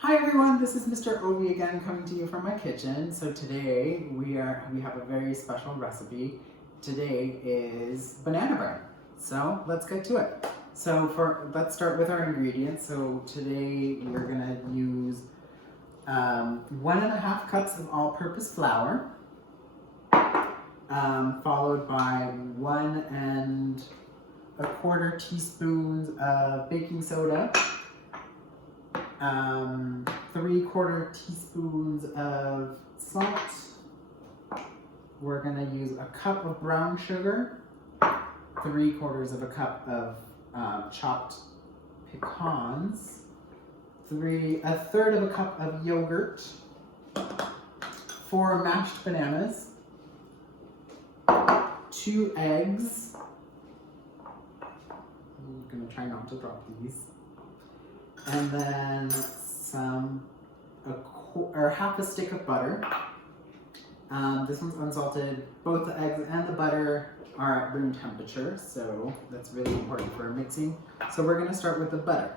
Hi everyone, this is Mr. Obed again coming to you from my kitchen. So today we have a very special recipe. Today is banana bread. So let's get to it. Let's start with our ingredients. So today we're gonna use 1.5 cups of all-purpose flour, followed by 1.25 teaspoons of baking soda, 3/4 teaspoons of salt. We're gonna use a cup of brown sugar, 3/4 of a cup of chopped pecans, 1/3 of a cup of yogurt, 4 mashed bananas, 2 eggs. I'm gonna try not to drop these. And then half a stick of butter. This one's unsalted. Both the eggs and the butter are at room temperature, so that's really important for mixing. So we're gonna start with the butter.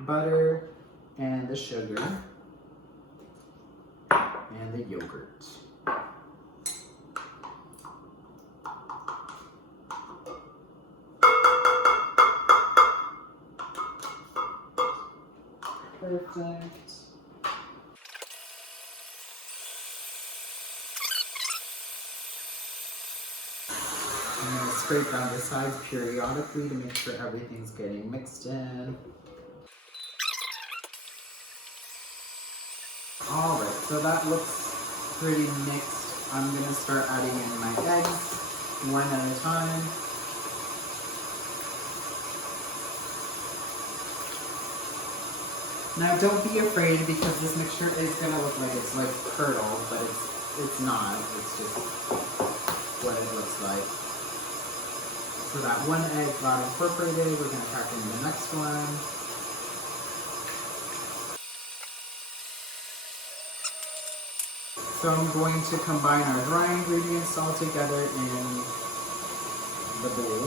Butter and the sugar and the yogurt. Perfect. I'm going to scrape down the sides periodically to make sure everything's getting mixed in. Alright, so that looks pretty mixed. I'm going to start adding in my eggs one at a time. Now don't be afraid because this mixture is gonna look like it's like curdled, but it's not. It's just what it looks like. So that one egg got incorporated. We're gonna crack in the next one. So I'm going to combine our dry ingredients all together in the bowl.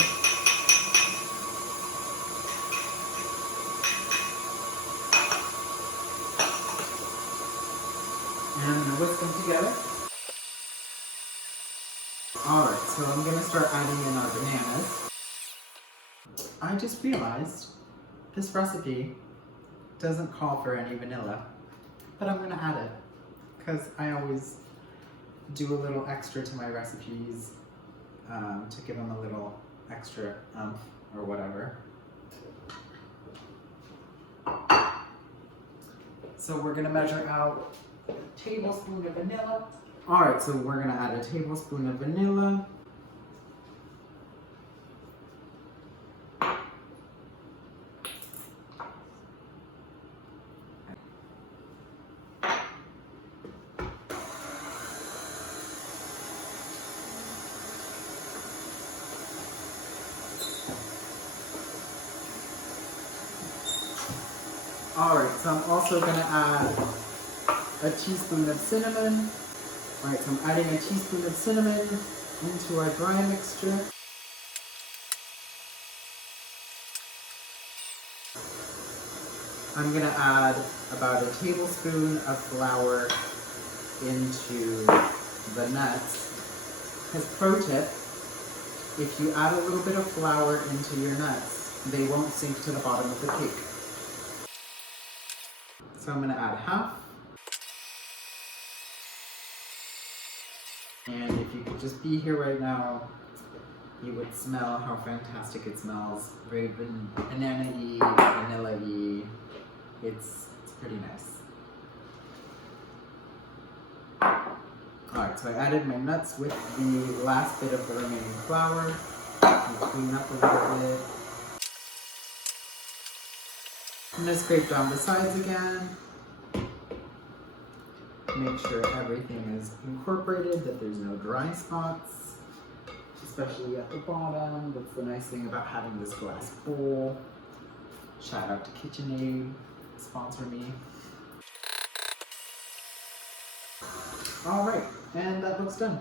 And I'm going to whisk them together. Alright, so I'm going to start adding in our bananas. I just realized this recipe doesn't call for any vanilla, but I'm going to add it because I always do a little extra to my recipes to give them a little extra oomph or whatever. So we're going to measure out a tablespoon of vanilla. Alright, so we're going to add a tablespoon of vanilla. Alright, so I'm also going to add a teaspoon of cinnamon. Alright, so I'm adding a teaspoon of cinnamon into our dry mixture. I'm going to add about a tablespoon of flour into the nuts. Because pro tip, if you add a little bit of flour into your nuts, they won't sink to the bottom of the cake. So I'm going to add half. And if you could just be here right now, you would smell how fantastic it smells. Very banana-y, vanilla-y. It's pretty nice. Alright, so I added my nuts with the last bit of the remaining flour. Clean up a little bit. I'm going to scrape down the sides again. Make sure everything is incorporated, that there's no dry spots, especially at the bottom. That's the nice thing about having this glass bowl. Shout out to KitchenAid, sponsor me. Alright, and that looks done.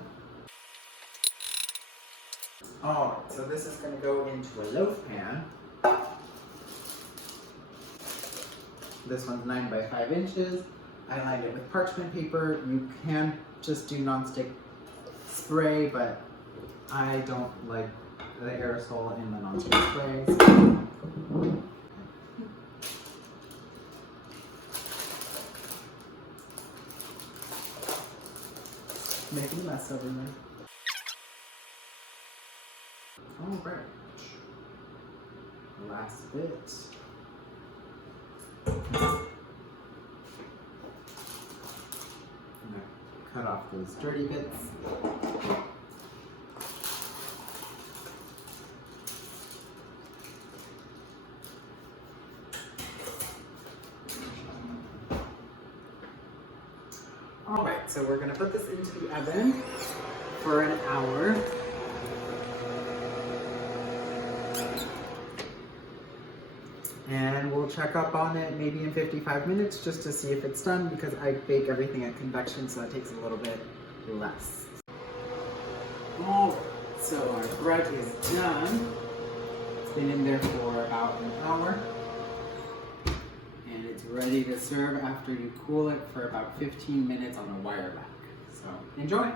Alright, so this is going to go into a loaf pan. This one's 9 by 5 inches. I lined it with parchment paper. You can just do nonstick spray, but I don't like the aerosol in the nonstick sprays. Making a mess over there. Alright. Last bit. I'm gonna cut off those dirty bits. Alright, so we're gonna put this into the oven for an hour. And we'll check up on it maybe in 55 minutes just to see if it's done, because I bake everything at convection, so that takes a little bit less. Alright, so our bread is done. It's been in there for about an hour. And it's ready to serve after you cool it for about 15 minutes on a wire rack. So enjoy!